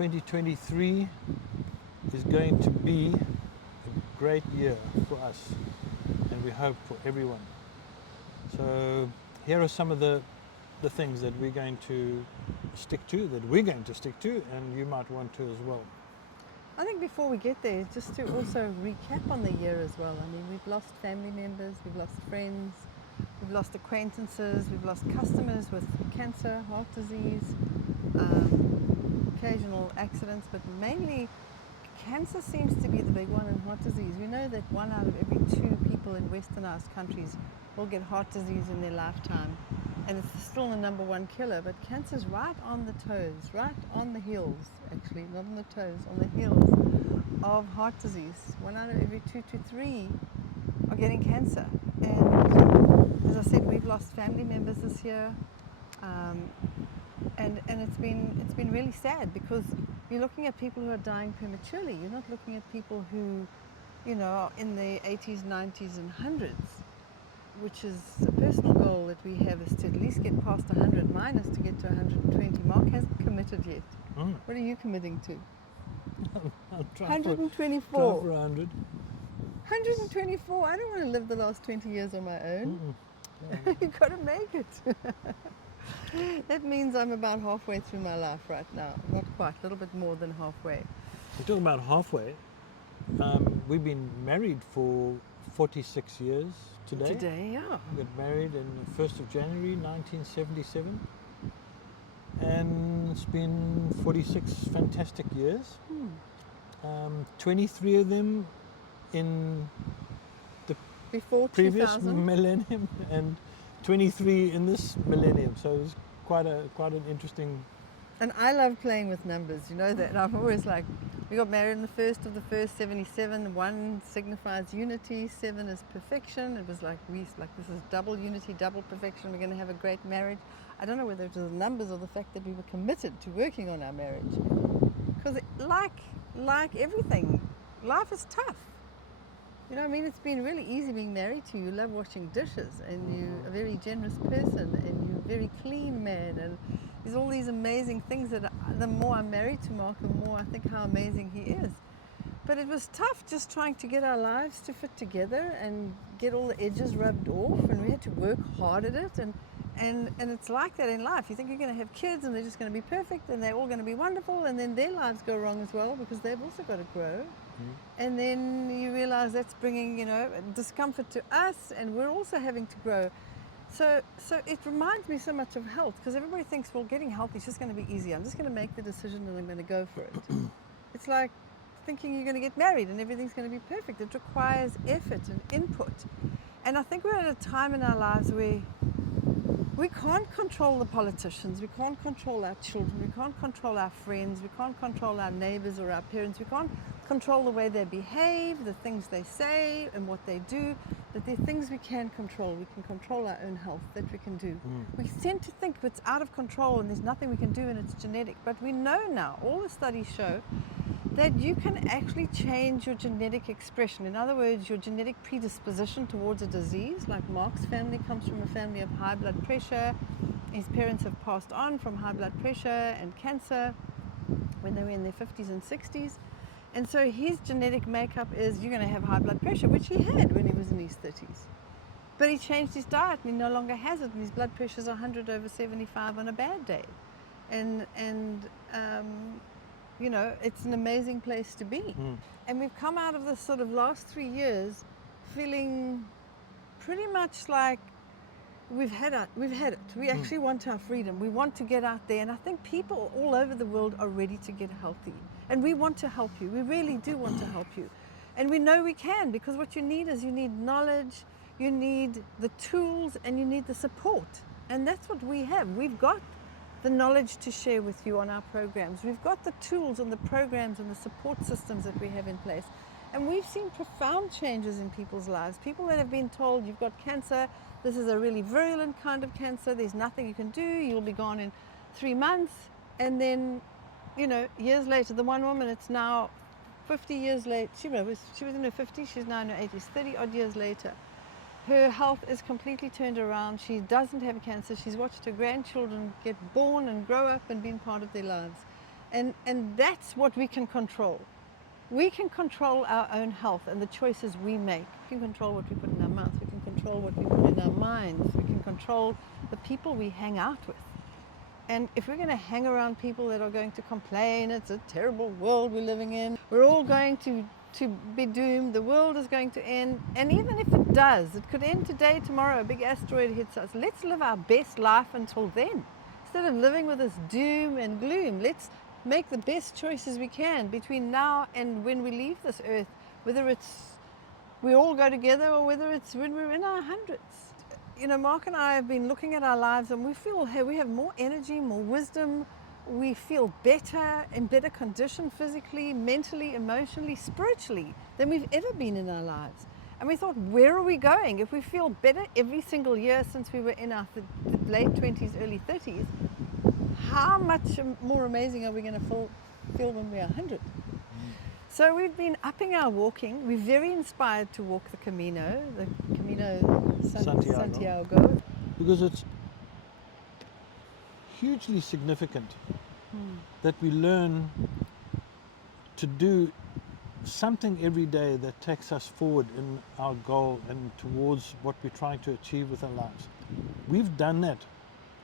2023 is going to be a great year for us, and we hope for everyone. So here are some of the things that we're going to stick to, and you might want to as well. I think before we get there, just to also recap on the year as well. I mean, we've lost family members, we've lost friends, we've lost acquaintances, we've lost customers with cancer, heart disease, occasional accidents, but mainly cancer seems to be the big one, and heart disease. We know that 1 out of every 2 people in westernized countries will get heart disease in their lifetime, and it's still the number 1 killer. But cancer's right on the toes, right on the heels, actually, not on the toes, on the heels of heart disease. 1 out of every 2 to 3 are getting cancer. And as I said, we've lost family members this year, and it's been really sad, because you're looking at people who are dying prematurely. You're not looking at people who, you know, are in their 80s, 90s, and 100s, which is a personal goal that we have, is to at least get past 100. Mine is to get to 120. Mark hasn't committed yet. What are you committing to? I'm trying 124. for 100. 124. I don't want to live the last 20 years on my own. You've got to make it. That means I'm about halfway through my life right now. Not quite, a little bit more than halfway. You're talking about halfway. We've been married for 46 years today. Today, yeah. We got married on the 1st of January 1977. And it's been 46 fantastic years. 23 of them in the before previous 2000. millennium, and 23 in this millennium. So it's quite an interesting. And I love playing with numbers, you know that. I'm always like, we got married on the 1st of the 1st, 77. 1 signifies unity, 7 is perfection. It was like, this is double unity, double perfection. We're going to have a great marriage. I don't know whether it was the numbers or the fact that we were committed to working on our marriage. Because like everything, life is tough. You know, I mean, it's been really easy being married to you. You love washing dishes, and you're a very generous person, and you're a very clean man, and there's all these amazing things that the more I'm married to Mark, the more I think how amazing he is. But it was tough just trying to get our lives to fit together and get all the edges rubbed off, and we had to work hard at it. And it's like that in life. You think you're going to have kids and they're just going to be perfect and they're all going to be wonderful, and then their lives go wrong as well, because they've also got to grow. And then you realize that's bringing, you know, discomfort to us, and we're also having to grow. So it reminds me so much of health, because everybody thinks, well, getting healthy is just going to be easy. I'm just going to make the decision and I'm going to go for it. It's like thinking you're going to get married and everything's going to be perfect. It requires effort and input. And I think we're at a time in our lives where we can't control the politicians, we can't control our children, we can't control our friends, we can't control our neighbors or our parents, we can't control the way they behave, the things they say and what they do, but there are things we can control. We can control our own health, that we can do. We tend to think it's out of control and there's nothing we can do and it's genetic, but we know now, all the studies show that you can actually change your genetic expression. In other words, your genetic predisposition towards a disease. Like Mark's family comes from a family of high blood pressure. His parents have passed on from high blood pressure and cancer when they were in their 50s and 60s. And so his genetic makeup is, you're going to have high blood pressure, which he had when he was in his 30s. But he changed his diet and he no longer has it, and his blood pressure is 100/75 on a bad day. And you know, it's an amazing place to be. And we've come out of this sort of last 3 years feeling pretty much like we've had it. We actually want our freedom. We want to get out there. And I think people all over the world are ready to get healthy. And we want to help you. We really do want to help you. And we know we can, because what you need is, you need knowledge, you need the tools, and you need the support. And that's what we have. We've got the knowledge to share with you on our programs. We've got the tools and the programs and the support systems that we have in place. And we've seen profound changes in people's lives. People that have been told, you've got cancer, this is a really virulent kind of cancer, there's nothing you can do, you'll be gone in 3 months. And then, you know, years later, the one woman, it's now 50 years later, she was in her 50s, she's now in her 80s, 30 odd years later. Her health is completely turned around. She doesn't have cancer. She's watched her grandchildren get born and grow up and been part of their lives. And that's what we can control. We can control our own health and the choices we make. We can control what we put in our mouths. We can control what we put in our minds. We can control the people we hang out with. And if we're going to hang around people that are going to complain, it's a terrible world we're living in, we're all going to be doomed, the world is going to end. And even if it does, it could end today, tomorrow, a big asteroid hits us. Let's live our best life until then. Instead of living with this doom and gloom, let's make the best choices we can between now and when we leave this earth, whether it's we all go together or whether it's when we're in our hundreds. You know, Mark and I have been looking at our lives and we feel, hey, we have more energy, more wisdom, we feel better, in better condition physically, mentally, emotionally, spiritually than we've ever been in our lives. And we thought, where are we going? If we feel better every single year since we were in our late 20s, early 30s, how much more amazing are we going to feel when we are 100? So we've been upping our walking. We're very inspired to walk the Camino Santiago. Because it's hugely significant that we learn to do something every day that takes us forward in our goal and towards what we're trying to achieve with our lives. We've done that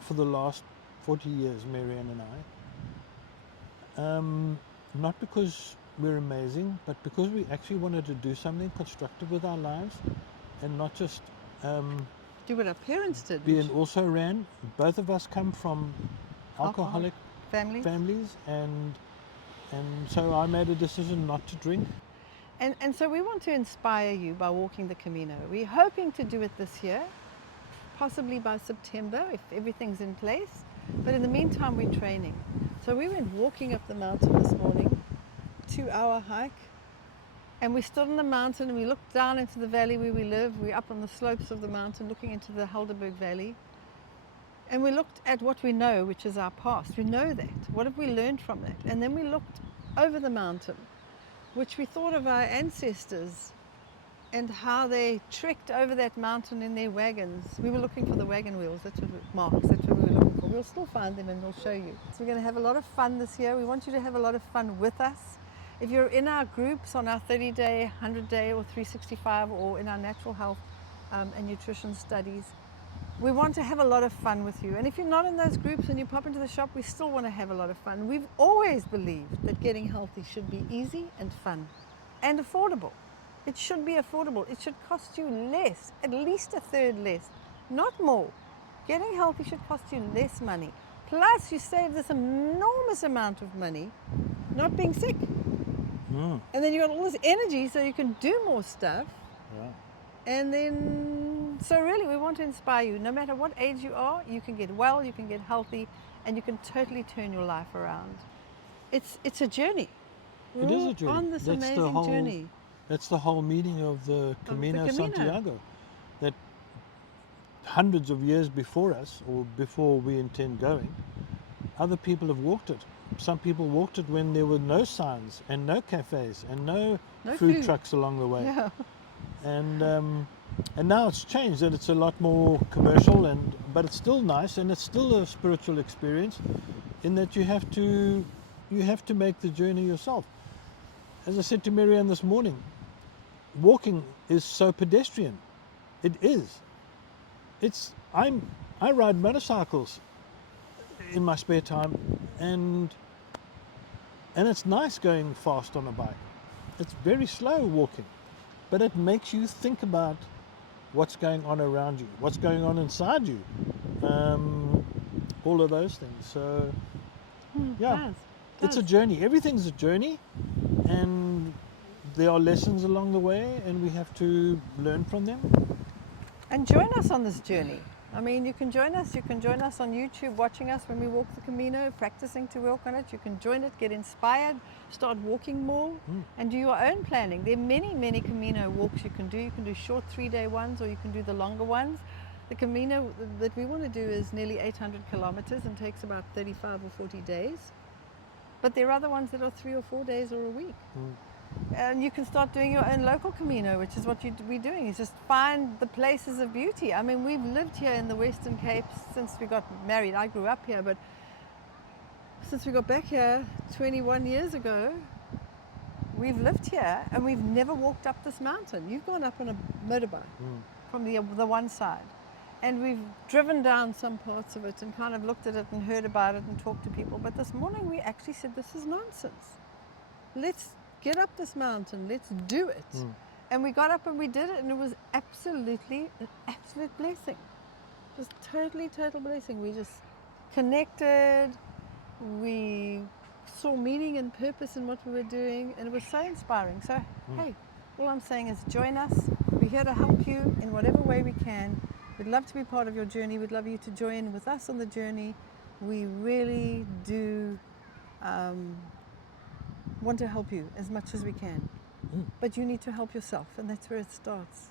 for the last 40 years, Marianne and I. Not because we're amazing, but because we actually wanted to do something constructive with our lives and not just do what our parents did. be an also-ran. Both of us come from alcoholic families and so I made a decision not to drink. And so we want to inspire you by walking the Camino. We're hoping to do it this year, possibly by September if everything's in place. But in the meantime, we're training. So we went walking up the mountain this morning, 2-hour hike, and we stood on the mountain and we looked down into the valley where we live. We're up on the slopes of the mountain looking into the Helderberg Valley. And we looked at what we know, which is our past. We know that. What have we learned from that? And then we looked over the mountain, which we thought of our ancestors and how they trekked over that mountain in their wagons. We were looking for the wagon wheels. That's what marks. That's what we were looking for. We'll still find them and we'll show you. So we're going to have a lot of fun this year. We want you to have a lot of fun with us. If you're in our groups on our 30-day, 100-day or 365 or in our natural health and nutrition studies, we want to have a lot of fun with you. And if you're not in those groups and you pop into the shop, we still want to have a lot of fun. We've always believed that getting healthy should be easy and fun and affordable. It should be affordable. It should cost you less, at least a third less, not more. Getting healthy should cost you less money. Plus, you save this enormous amount of money not being sick. And then you got all this energy so you can do more stuff. Yeah. And then, so really we want to inspire you. No matter what age you are, you can get well, you can get healthy, and you can totally turn your life around. It's a journey. We're It is all a journey. on this amazing journey. That's the whole meaning of the Camino Santiago. That hundreds of years before us, or before we intend going, other people have walked it. Some people walked it when there were no signs and no cafes and no food trucks along the way. Yeah. And now it's changed and it's a lot more commercial, but it's still nice and it's still a spiritual experience in that you have to make the journey yourself. As I said to Marianne this morning, walking is so pedestrian. It is. I ride motorcycles in my spare time, and it's nice going fast on a bike. It's very slow walking, but it makes you think about what's going on around you, what's going on inside you, all of those things. So yeah, it's a journey. Everything's a journey, and there are lessons along the way, and we have to learn from them. And join us on this journey. I mean, you can join us on YouTube watching us when we walk the Camino, practicing to walk on it. You can join it, get inspired, start walking more, and do your own planning. There are many, many Camino walks you can do. You can do short 3-day ones, or you can do the longer ones. The Camino that we want to do is nearly 800 kilometers and takes about 35 or 40 days. But there are other ones that are 3 or 4 days or a week. And you can start doing your own local Camino, which is what we're doing, is just find the places of beauty. I mean, we've lived here in the Western Cape since we got married. I grew up here, but since we got back here 21 years ago, we've lived here and we've never walked up this mountain. You've gone up on a motorbike from the one side. And we've driven down some parts of it and kind of looked at it and heard about it and talked to people. But this morning we actually said, this is nonsense. Let's get up this mountain. Let's do it. And we got up and we did it, and it was absolutely an absolute blessing. Just total blessing. We just connected. We saw meaning and purpose in what we were doing, and it was so inspiring. So, hey, all I'm saying is join us. We're here to help you in whatever way we can. We'd love to be part of your journey. We'd love you to join with us on the journey. We really do want to help you as much as we can. But you need to help yourself, and that's where it starts.